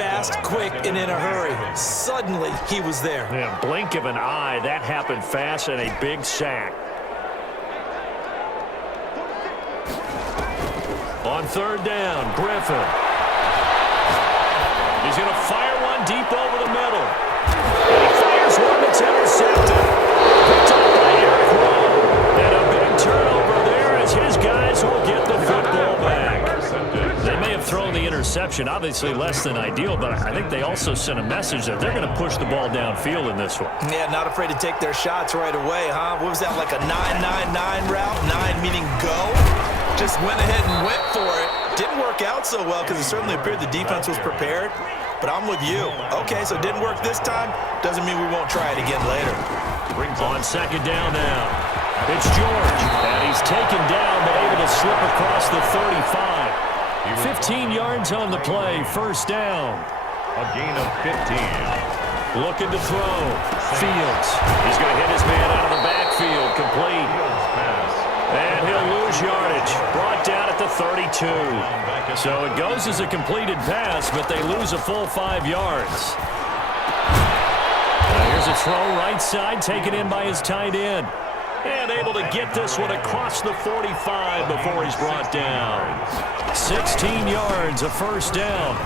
fast, quick, and in a hurry. Suddenly, he was there. Yeah, blink of an eye. That happened fast and a big sack. On third down, Griffin. He's going to fire one deep over the middle. And he fires one that's intercepted. Picked up by Eric Rowe. And a big turnover there as his guys will get the football back. They may have thrown the interception, obviously less than ideal, but I think they also sent a message that they're going to push the ball downfield in this one. Yeah, not afraid to take their shots right away, huh? What was that, like a 9-9-9 route? 9 meaning go? Just went ahead and went for it. Didn't work out so well because it certainly appeared the defense was prepared. But I'm with you. Okay, so it didn't work this time. Doesn't mean we won't try it again later. On second down now. It's George. And he's taken down but able to slip across the 35. 15 yards on the play. First down. A gain of 15. Looking to throw. Fields. He's going to hit his man out of the backfield. Complete. And he'll lose yardage. Brought down at the 32. So it goes as a completed pass, but they lose a full 5 yards. Now here's a throw right side, taken in by his tight end. And able to get this one across the 45 before he's brought down. 16 yards, a first down.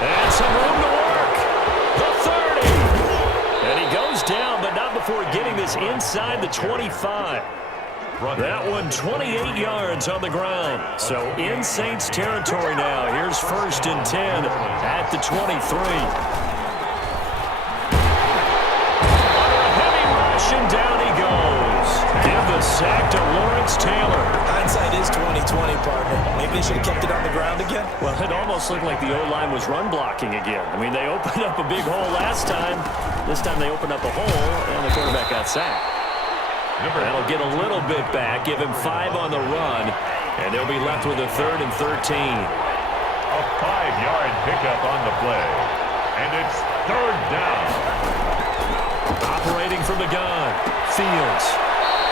And some room to work. The 30. And he goes down, but not before getting this inside the 25. That one 28 yards on the ground. So in Saints territory now. Here's first and 10 at the 23. Under a heavy rush, and down he goes. Give the sack to Lawrence Taylor. Hindsight is 20/20, partner. Maybe they should have kept it on the ground again. Well, it almost looked like the O-line was run blocking again. I mean, they opened up a big hole last time. This time they opened up a hole, and the quarterback got sacked. That'll get a little bit back, give him 5 on the run, and they'll be left with a 3rd and 13. A 5-yard pickup on the play, and it's 3rd down. Operating from the gun, Fields.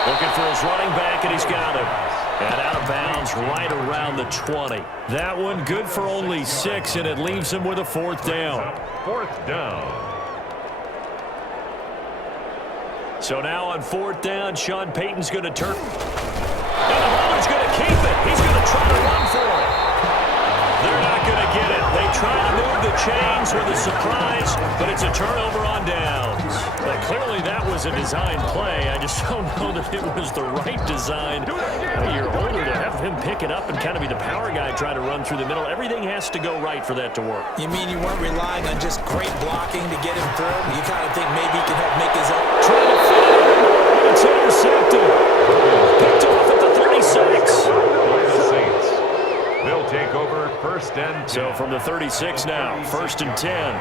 Looking for his running back, and he's got him. And out of bounds right around the 20. That one good for only 6, and it leaves him with a 4th down. 4th down. So now on 4th down, Sean Payton's going to turn. And the Holders going to keep it. He's going to try to run for it. They're not going to get it. They try to move the chains with a surprise, but it's a turnover on downs. But clearly that was a design play. I just don't know that it was the right design. You're older to have him pick it up and kind of be the power guy trying to run through the middle. Everything has to go right for that to work. You mean you weren't relying on just great blocking to get him through? You kind of think maybe he can help make his own? Trying to fit it in, and it's intercepted. Picked off at the 36. They'll take over 1st and 10. So from the 36 now, 1st and 10.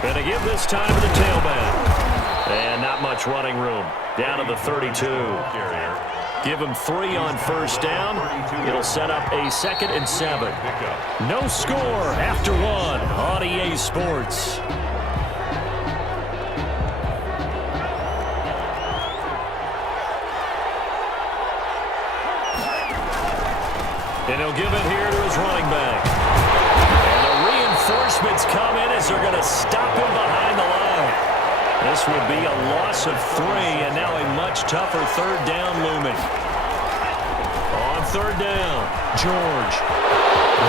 Going to give this time to the tailback. And not much running room. Down to the 32. Give him 3 on 1st down. It'll set up a 2nd and 7. No score after 1 on EA Sports. And he'll give it here to his running back. And the reinforcements come in as they're going to stop him behind the line. This would be a loss of 3, and now a much tougher 3rd down looming. On 3rd down, George.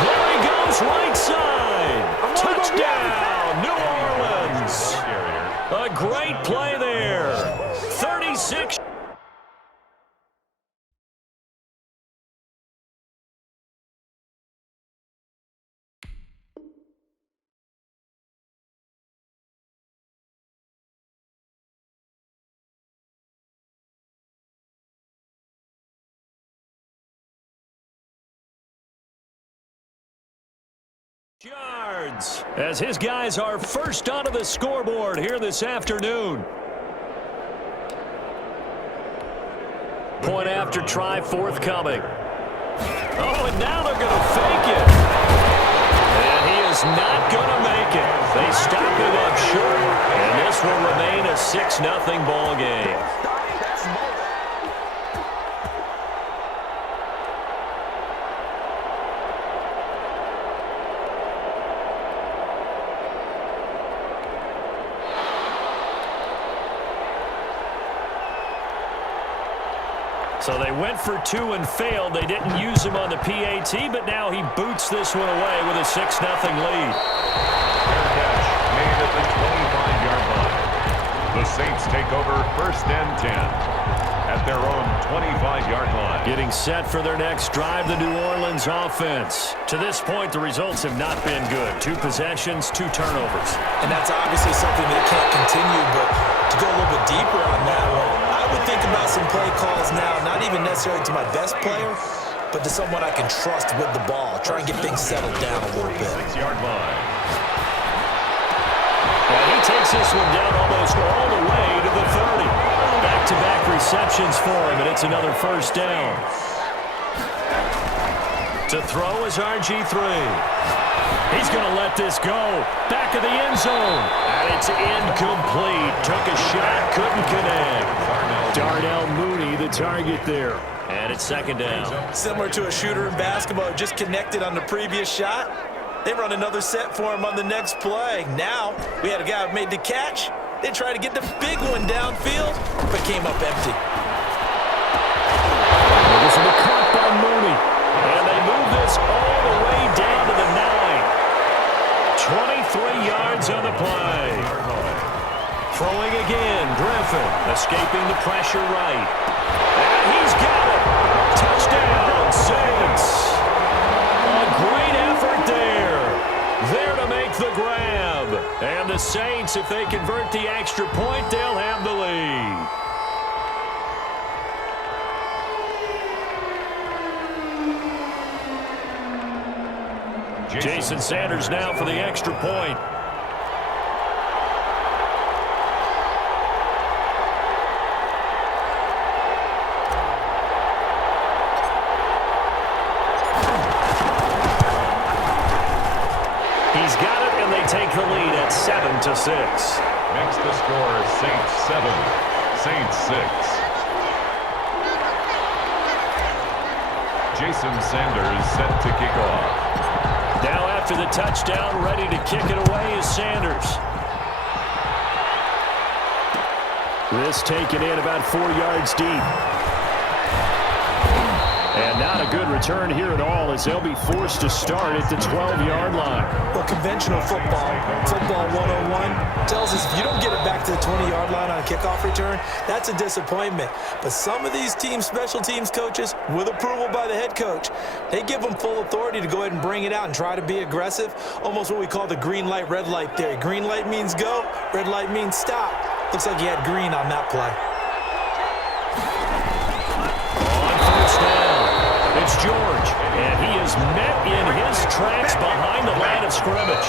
There he goes, right side. Touchdown, New Orleans. A great play there. 36. Yards as his guys are first onto the scoreboard here this afternoon. Point after try forthcoming. Oh, and now they're going to fake it. And he is not going to make it. They stop him up short, and this will remain a 6-0 ball game. So they went for 2 and failed. They didn't use him on the PAT, but now he boots this one away with a 6-0 lead. Fair catch made at the 25-yard line. The Saints take over 1st and 10 at their own 25-yard line. Getting set for their next drive, the New Orleans offense. To this point, the results have not been good. 2 possessions, 2 turnovers. And that's obviously something that can't continue, but to go a little bit deeper on that one, I would think about some play calls now, not even necessarily to my best player, but to someone I can trust with the ball. Try and get things settled down a little bit. 6-yard line. And he takes this one down almost all the way to the 30. Back-to-back receptions for him, and it's another 1st down. To throw is RG3. He's going to let this go. Back of the end zone. And it's incomplete. Took a shot, couldn't connect. Darnell Mooney, the target there. And it's 2nd down. Similar to a shooter in basketball, just connected on the previous shot. They run another set for him on the next play. Now, we had a guy who made the catch. They tried to get the big one downfield, but came up empty. This will be caught by Mooney. And they move this all the way down to the 9. 23 yards on the play. Throwing again, Griffin. Escaping the pressure right. And he's got it. Touchdown, Saints. A great effort there. There to make the grab. And the Saints, if they convert the extra point, they'll have the lead. Jason Sanders now for the extra point. He's got it, and they take the lead at 7-6. Makes the score Saints 7, Saints 6. Jason Sanders set to kick off. Now after the touchdown, ready to kick it away is Sanders. This taken in about 4 yards deep. And not a good return here at all as they'll be forced to start at the 12-yard line. Well, conventional football 101, tells us if you don't get it back to the 20-yard line on a kickoff return, that's a disappointment. But some of these teams, special teams coaches, with approval by the head coach, they give them full authority to go ahead and bring it out and try to be aggressive, almost what we call the green light, red light theory. Green light means go, red light means stop. Looks like he had green on that play. It's George, and he is met in his tracks behind the line of scrimmage.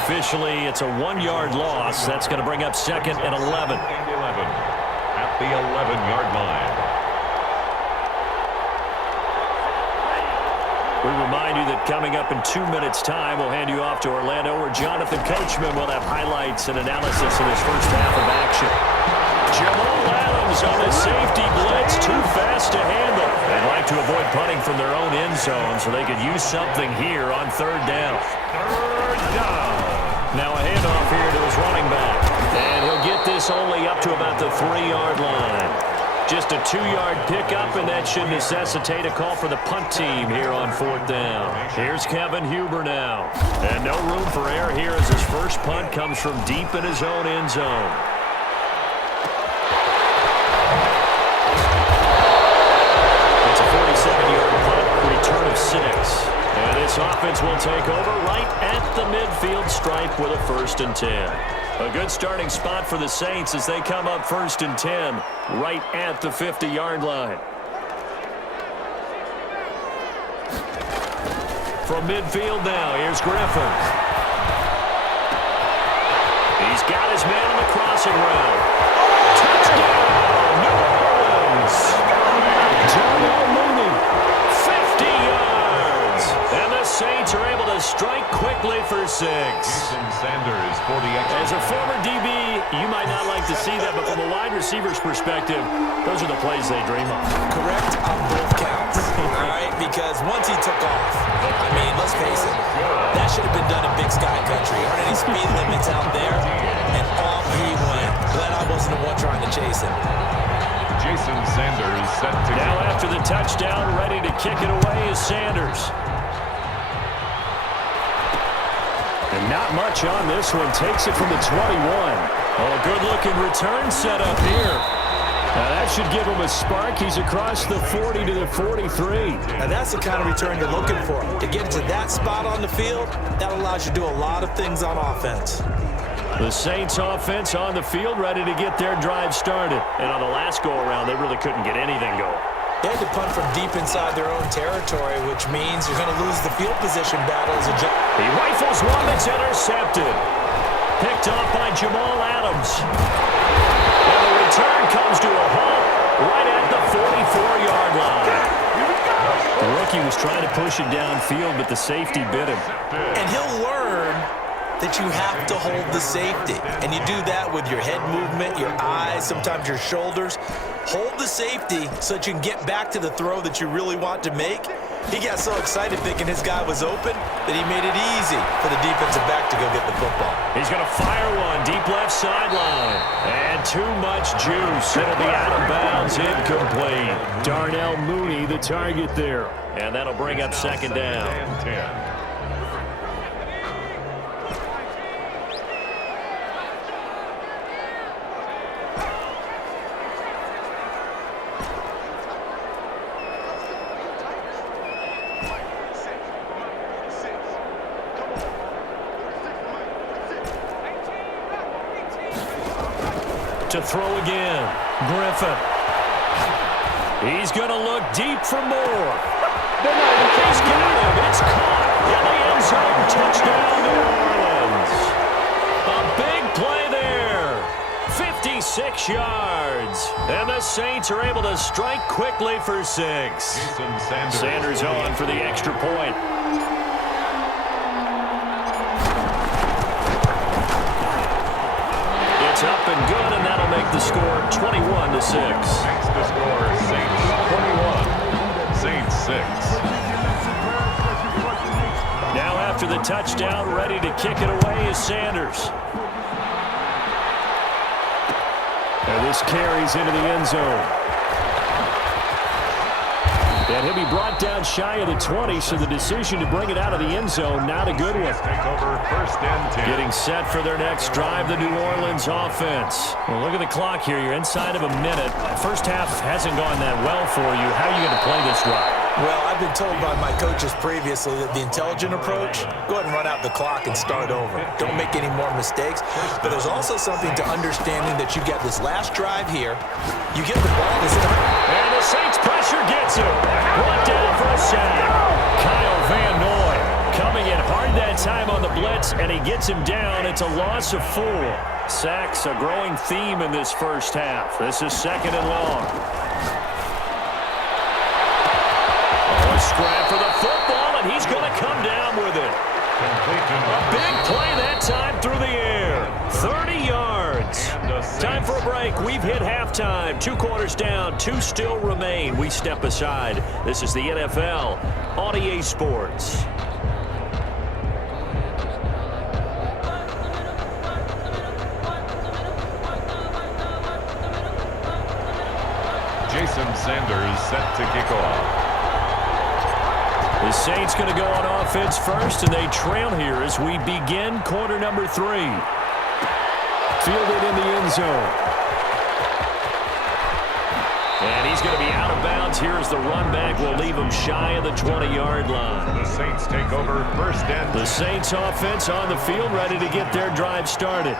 Officially, it's a 1-yard loss. That's going to bring up 2nd and 11. At the 11-yard line. We remind you that coming up in 2 minutes' time, we'll hand you off to Orlando, where Jonathan Coachman will have highlights and analysis in his first half of action. Jamal Adams on the safety blitz, too fast to handle. They'd like to avoid punting from their own end zone so they could use something here on 3rd down. 3rd down. Now a handoff here to his running back. And he'll get this only up to about the 3-yard line. Just a 2-yard pickup, and that should necessitate a call for the punt team here on 4th down. Here's Kevin Huber now. And no room for error here as his first punt comes from deep in his own end zone. It's a 47-yard punt, return of 6. And this offense will take over right at the midfield stripe with a 1st and 10. A good starting spot for the Saints as they come up 1st and 10 right at the 50-yard line. From midfield now, here's Griffin. He's got his man on the crossing route. Touchdown, New Orleans! Darnell Mooney, 50 yards! And the Saints are able to strike quickly for 6. Jason Sanders for the extra. As a former DB, you might not like to see that, but from a wide receiver's perspective, those are the plays they dream of. Correct on both counts, all right? Because once he took off, I mean, let's face it, that should have been done in Big Sky Country. Aren't any speed limits out there? And off he went. Glad I wasn't the one trying to chase him. Jason Sanders set to Now after the touchdown, ready to kick it away is Sanders. And not much on this one. Takes it from the 21. Oh, good-looking return set up here. Now that should give him a spark. He's across the 40 to the 43. Now that's the kind of return you're looking for. To get to that spot on the field, that allows you to do a lot of things on offense. The Saints offense on the field, ready to get their drive started. And on the last go-around, they really couldn't get anything going. They had to punt from deep inside their own territory, which means you're going to lose the field position battle as a jump. He rifles one that's intercepted. Picked off by Jamal Adams. And the return comes to a halt right at the 44-yard line. The rookie was trying to push it downfield, but the safety bit him. And he'll learn that you have to hold the safety. And you do that with your head movement, your eyes, sometimes your shoulders. Hold the safety so that you can get back to the throw that you really want to make. He got so excited thinking his guy was open that he made it easy for the defensive back to go get the football. He's going to fire one deep left sideline. And too much juice. It'll be out of bounds, incomplete. Darnell Mooney, the target there. And that'll bring up second down. and 10. To throw again, Griffin. He's going to look deep for more. He's got him. It's caught in the end zone. Touchdown, New Orleans. A big play there. 56 yards. And the Saints are able to strike quickly for 6. Jason Sanders. Sanders on for the extra point. It's up and good, and that'll make the score 21-6. Makes the score Saints 21, Saints 6. Now after the touchdown, ready to kick it away is Sanders. And this carries into the end zone. And he'll be brought down shy of the 20, so the decision to bring it out of the end zone, not a good one. Take over first and 10. Getting set for their next drive, the New Orleans offense. Well, look at the clock here. You're inside of a minute. First half hasn't gone that well for you. How are you going to play this drive? Well, I've been told by my coaches previously that the intelligent approach, go ahead and run out the clock and start over. Don't make any more mistakes. But there's also something to understanding that you get this last drive here. You get the ball. And the Saints pressure gets him. Brought down for a sack. Kyle Van Noy coming in hard that time on the blitz, and he gets him down. It's a loss of 4. Sacks a growing theme in this first half. This is second and long. Scrap for the football, and he's going to come down with it. A big play that time through the air. 30 yards. Time for a break. We've hit halftime. 2 quarters down. 2 still remain. We step aside. This is the NFL on EA Sports. Jason Sanders set to kick off. The Saints going to go on offense first, and they trail here as we begin quarter number 3. Fielded in the end zone. And he's going to be out of bounds here as the run back will leave him shy of the 20-yard line. The Saints take over first and 10. The Saints offense on the field ready to get their drive started.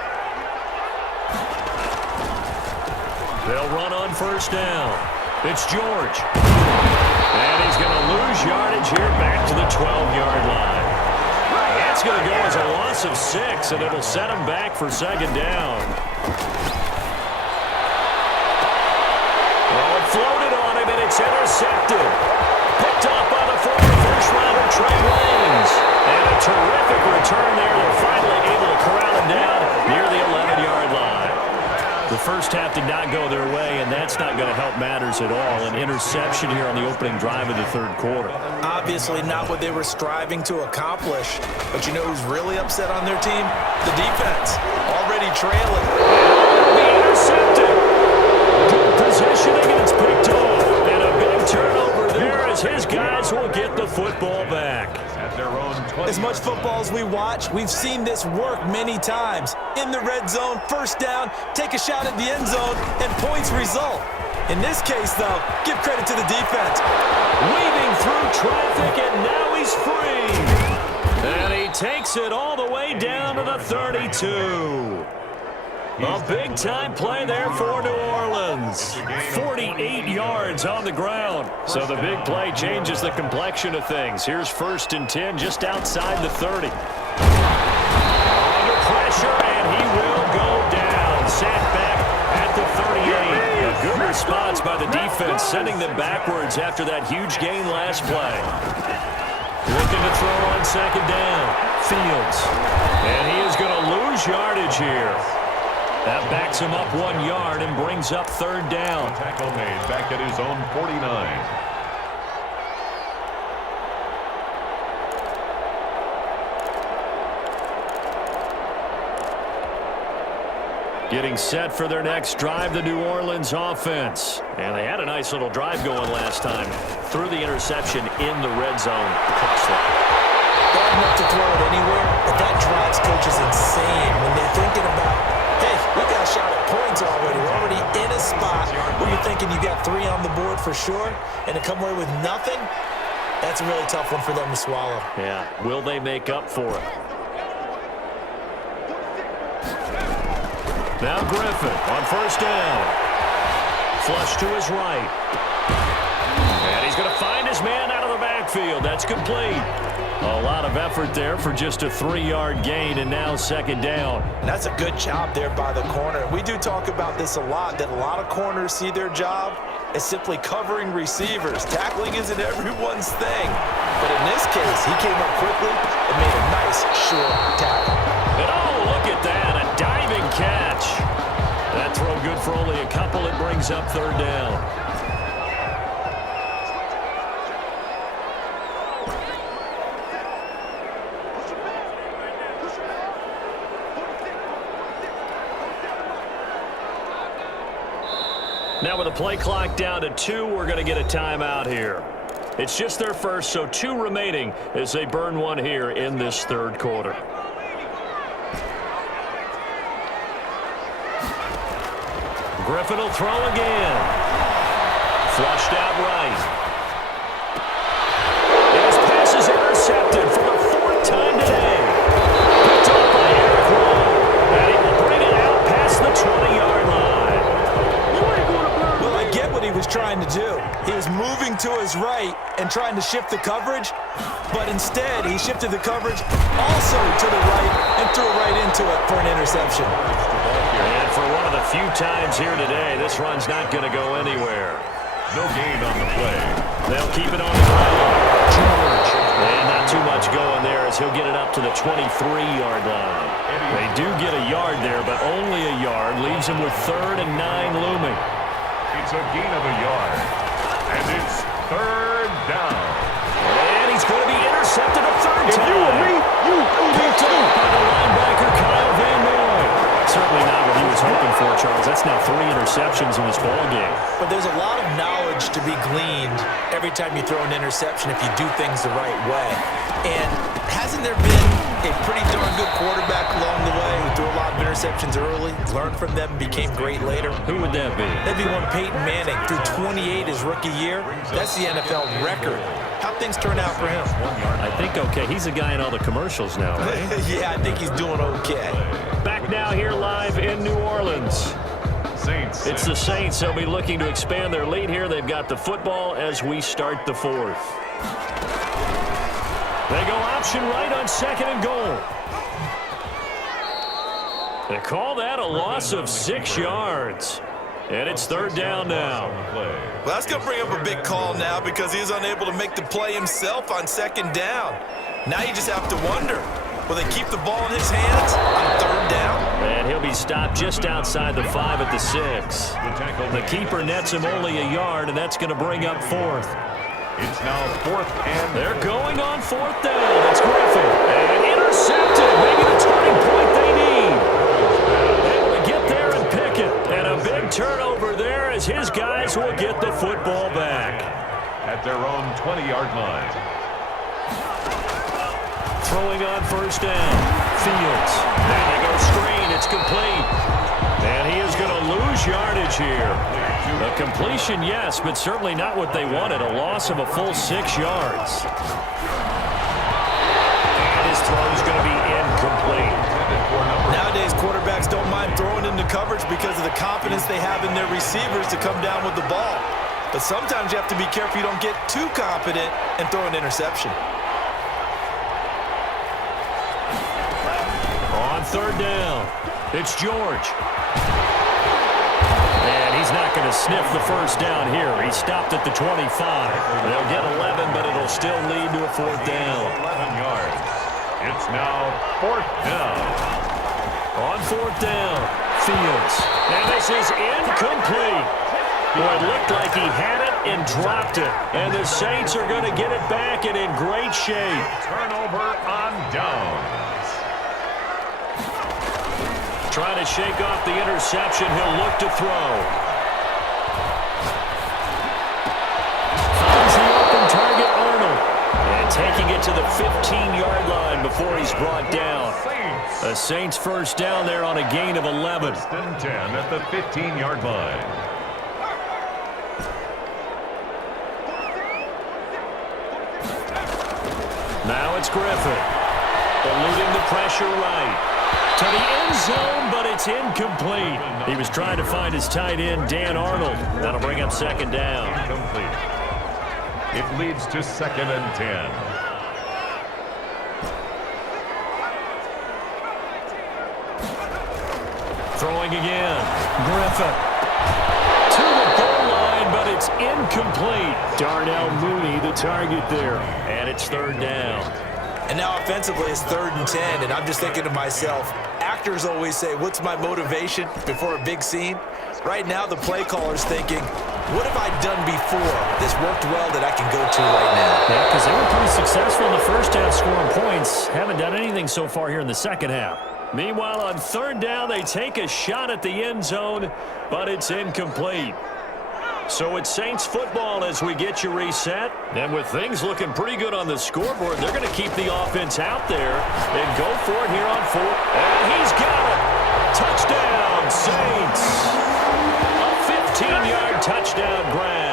They'll run on first down. It's George. And he's going to lose yardage here back to the 12-yard line. That's going to go as a loss of 6, and it'll set him back for second down. Well, it floated on him, and it's intercepted. Picked off by the former first-rounder, Trey Waynes. And a terrific return there. They're finally able to corral him down near the 11-yard line. The first half did not go their way, and that's not going to help matters at all. An interception here on the opening drive of the third quarter. Obviously not what they were striving to accomplish. But you know who's really upset on their team? The defense. Already trailing. Be intercepted. Good positioning, and it's picked off. And a big turnover there as his guys will get the football back. At their own 20. As much football as we watch, we've seen this work many times. In the red zone, first down, take a shot at the end zone, and points result. In this case, though, give credit to the defense. Weaving through traffic, and now he's free. And he takes it all the way down to the 32. A big-time play there for New Orleans. 48 yards on the ground. So the big play changes the complexion of things. Here's 1st and 10 just outside the 30. Under pressure, and he will go down. Sat back at the 38. A good response by the defense, sending them backwards after that huge gain last play. Looking to throw on 2nd down. Fields. And he is going to lose yardage here. That backs him up 1 yard and brings up 3rd down. Tackle made back at his own 49. Getting set for their next drive, the New Orleans offense. And they had a nice little drive going last time. Threw the interception in the red zone. Costly. Bad enough to throw it anywhere, but that drives coaches insane when they're thinking about, hey, we got a shot at points already. We're already in a spot where you're thinking you got 3 on the board for sure, and to come away with nothing, that's a really tough one for them to swallow. Yeah, will they make up for it? Now Griffin on 1st down. Flush to his right. And he's going to find his man out of the backfield. That's complete. A lot of effort there for just a 3-yard gain, and now 2nd down. And that's a good job there by the corner. We do talk about this a lot, that a lot of corners see their job as simply covering receivers. Tackling isn't everyone's thing. But in this case, he came up quickly and made a nice, short tackle. And oh, look at that, a diving catch. That throw good for only a couple. It brings up 3rd down. Now with the play clock down to 2, we're going to get a timeout here. It's just their first, so 2 remaining as they burn one here in this 3rd quarter. Griffin will throw again. Flushed out right. And his pass is intercepted for the 4th time today. Picked up by Eric Rowe. And he will bring it out past the 20-yard line. Well, I get what he was trying to do. He was moving to his right and trying to shift the coverage, but instead he shifted the coverage also to the right and threw right into it for an interception. And for one of the few times here today, this run's not going to go anywhere. No gain on the play. They'll keep it on the ground. George. And not too much going there as he'll get it up to the 23-yard line. They do get a yard there, but only a yard. Leaves him with 3rd and 9 looming. It's a gain of a yard. And it's 3rd down. And he's going to be intercepted a 3rd time. If you were me, you picked up by the linebacker Kyle Van Noy. Certainly not what he was hoping for, Charles. That's now 3 interceptions in this ballgame. But there's a lot of knowledge to be gleaned every time you throw an interception if you do things the right way. And hasn't there been a pretty darn good quarterback along the way who threw a lot of interceptions early, learned from them, became great later? Who would that be? That'd be one Peyton Manning. Threw 28 his rookie year. That's the NFL record. How'd things turn out for him? I think okay. He's a guy in all the commercials now, right? Yeah, I think he's doing okay. Back now here live in New Orleans. Saints. It's the Saints. They'll be looking to expand their lead here. They've got the football as we start the 4th. They go option right on 2nd and goal. They call that a loss of 6 yards. And it's 3rd down now. Well, that's going to bring up a big call now because he's unable to make the play himself on 2nd down. Now you just have to wonder, will they keep the ball in his hands on 3rd down? And he'll be stopped just outside the 5 at the 6. The keeper nets him only a yard, and that's going to bring up 4th. It's now 4th and... They're going on 4th down. It's Griffin. And intercepted. Maybe the turning point they need. Able to get there and pick it. And a big turnover there as his guy at their own 20-yard line. Throwing on first down. Fields. And they go screen. It's complete. And he is going to lose yardage here. A completion, yes, but certainly not what they wanted. A loss of a full 6 yards. And his throw is going to be incomplete. Nowadays, quarterbacks don't mind throwing into coverage because of the confidence they have in their receivers to come down with the ball. But sometimes you have to be careful you don't get too confident and throw an interception. On third down, it's George. And he's not going to sniff the first down here. He stopped at the 25. They'll get 11, but it'll still lead to a fourth down. 11 yards. It's now fourth down. On fourth down, Fields. And this is incomplete. Boy, it looked like he had it and dropped it. And the Saints are going to get it back and in great shape. Turnover on downs. Trying to shake off the interception. He'll look to throw. Finds the open target, Arnold. And taking it to the 15-yard line before he's brought down. The Saints first down there on a gain of 11. First and 10 at the 15-yard line. Now it's Griffin. Eluding the pressure right. To the end zone, but it's incomplete. He was trying to find his tight end, Dan Arnold. That'll bring up second down. Incomplete. It leads to second and 10. Throwing again. Griffin. To the goal line, but it's incomplete. Darnell Mooney, the target there. And it's third down. And now offensively, it's 3rd and 10, and I'm just thinking to myself, actors always say, what's my motivation before a big scene? Right now, the play caller's thinking, what have I done before that's worked well that I can go to right now? Yeah, because they were pretty successful in the first half scoring points. Haven't done anything so far here in the second half. Meanwhile, on third down, they take a shot at the end zone, but it's incomplete. So it's Saints football as we get you reset. And with things looking pretty good on the scoreboard, they're going to keep the offense out there and go for it here on fourth. And he's got it. Touchdown, Saints. A 15-yard touchdown grab.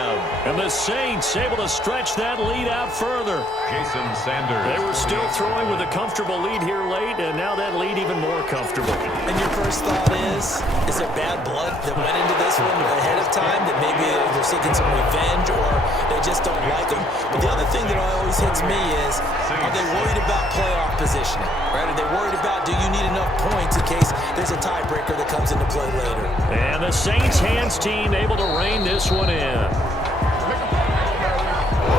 And the Saints able to stretch that lead out further. Jason Sanders. They were still throwing with a comfortable lead here late, and now that lead even more comfortable. And your first thought is there bad blood that went into this one ahead of time, that maybe they're seeking some revenge or they just don't like them? But the other thing that always hits me is, are they worried about playoff positioning? Right? Are they worried about, do you need enough points in case there's a tiebreaker that comes into play later? And the Saints hands team able to rein this one in.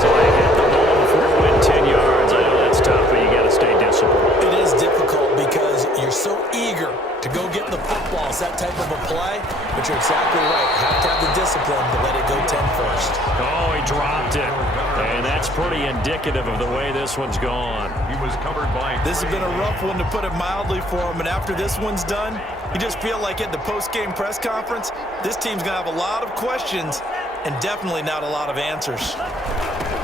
So they hit the ball before it went 10 yards. I know that's tough, but you got to stay disciplined. It is difficult because you're so eager to go get the football. It's that type of a play, but you're exactly right. You have to have the discipline to let it go 10 first. Oh, he dropped it. And that's pretty indicative of the way this one's gone. He was covered by... This has been a rough one, to put it mildly, for him. And after this one's done, you just feel like at the post-game press conference, this team's going to have a lot of questions and definitely not a lot of answers.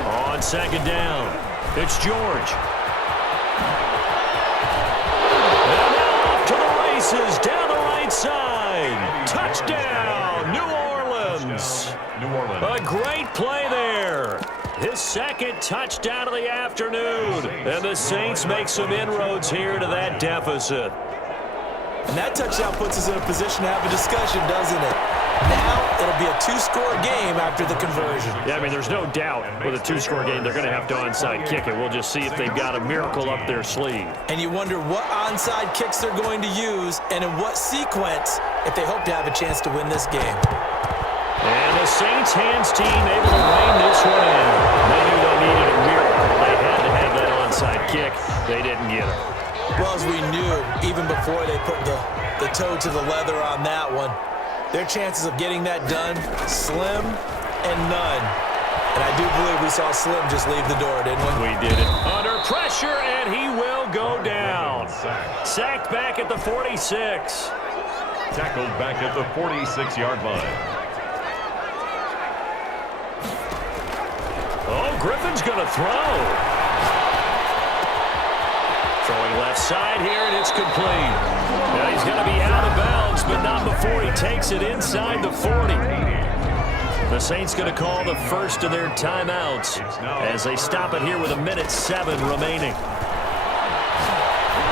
On second down, it's George. And now off to the races, down the right side. Touchdown, New Orleans. New Orleans. A great play there. His second touchdown of the afternoon. And the Saints make some inroads here to that deficit. And that touchdown puts us in a position to have a discussion, doesn't it? Now it'll be a 2-score game after the conversion. Yeah, I mean, there's no doubt with a 2-score game they're going to have to onside kick it. We'll just see if they've got a miracle up their sleeve. And you wonder what onside kicks they're going to use and in what sequence if they hope to have a chance to win this game. And the Saints hands team able to rein this one in. They knew they needed a miracle. They had to have that onside kick. They didn't get it. Well, as we knew, even before they put the toe to the leather on that one, their chances of getting that done, slim and none. And I do believe we saw Slim just leave the door, didn't we? We did it. Under pressure, and he will go down. Sacked back at the 46. Tackled back at the 46-yard line. Oh, Now Griffin's going to throw. Throwing left side here, and it's complete. Now he's going to be out of bounds, but not before he takes it inside the 40. The Saints going to call the first of their timeouts as they stop it here with 1:07 remaining.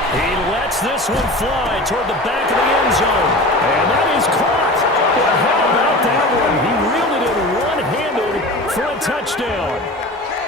He lets this one fly toward the back of the end zone. And that is caught. Well, how about that one? He reeled it in one-handed for a touchdown.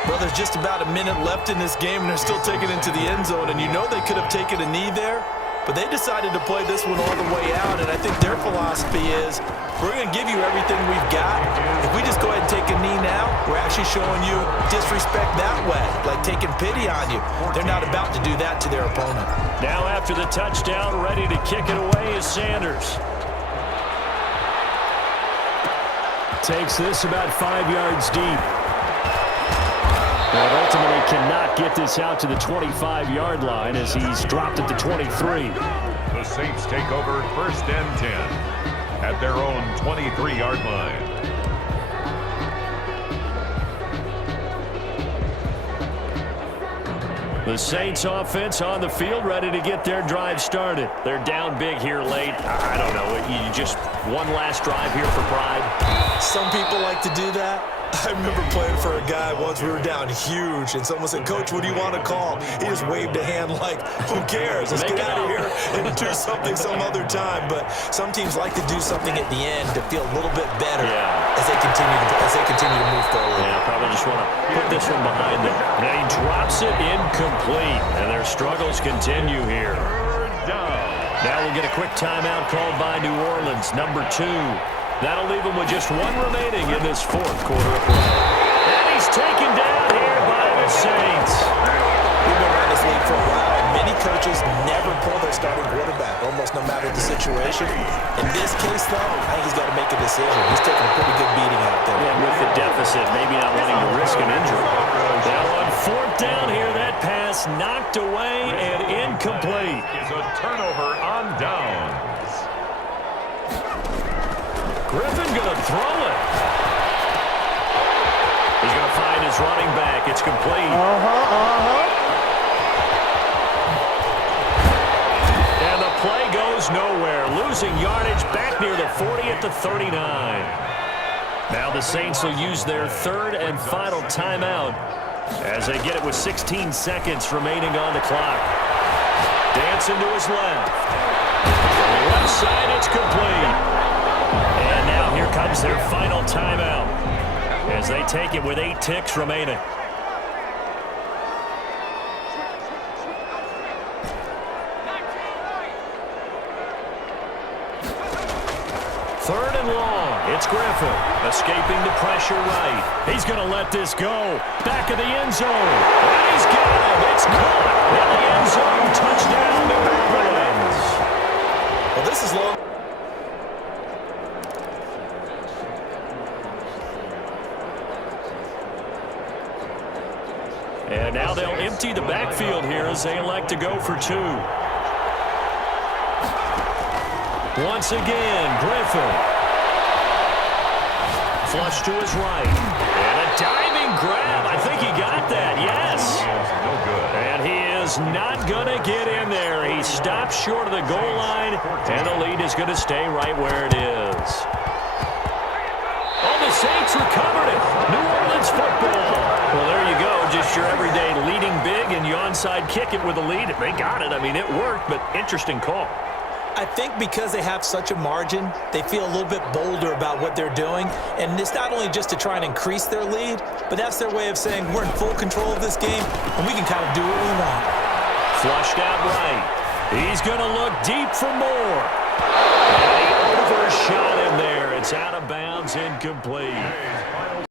Well, there's just about a minute left in this game, and they're still taking it to the end zone. And you know they could have taken a knee there, but they decided to play this one all the way out. And I think their philosophy is, we're going to give you everything we've got. If we just go ahead and take a knee now, we're actually showing you disrespect that way, like taking pity on you. They're not about to do that to their opponent. Now after the touchdown, ready to kick it away is Sanders. Takes this about 5 yards deep. But ultimately cannot get this out to the 25-yard line as he's dropped at the 23. The Saints take over 1st and 10 at their own 23-yard line. The Saints offense on the field, ready to get their drive started. They're down big here late. I don't know. You just one last drive here for pride. Some people like to do that. I remember playing for a guy once. We were down huge, and someone said, "Coach, what do you want to call?" He just waved a hand like, "Who cares? Let's get out of here and do something some other time." But some teams like to do something at the end to feel a little bit better as they continue to move forward. Yeah, probably just want to put this one behind them. Now he drops it incomplete, and their struggles continue here. Now we'll get a quick timeout called by New Orleans, number 2. That'll leave him with just one remaining in this 4th quarter of play. And he's taken down here by the Saints. We've been around this league for a while, and many coaches never pull their starting quarterback, almost no matter the situation. In this case, though, I think he's got to make a decision. He's taking a pretty good beating out there. Yeah, with the deficit, maybe not wanting to risk an injury. Now on 4th down here, that pass knocked away and incomplete. Is a turnover on downs. Griffin going to throw it. He's going to find his running back. It's complete. And the play goes nowhere. Losing yardage back near the 40 at the 39. Now the Saints will use their 3rd and final timeout as they get it with 16 seconds remaining on the clock. Dancing to his left. On the left side, it's complete. And now here comes their final timeout as they take it with 8 ticks remaining. 3rd and long. It's Griffin escaping the pressure right. He's going to let this go. Back of the end zone. And he's got him. It's caught in the end zone. Touchdown, New Orleans. Well, this is long. And now they'll empty the backfield here as they elect to go for 2. Once again, Griffin. Flush to his right. And a diving grab. I think he got that, yes. No good. And he is not going to get in there. He stops short of the goal line, and the lead is going to stay right where it is. Oh, the Saints recovered it. New Orleans football. Well, there you go. Just your everyday leading big, and you onside kick it with a lead. They got it. I mean, it worked, but interesting call. I think because they have such a margin, they feel a little bit bolder about what they're doing. And it's not only just to try and increase their lead, but that's their way of saying we're in full control of this game, and we can kind of do what we want. Flushed out right. He's going to look deep for more. And he overshot him there. It's out of bounds, incomplete.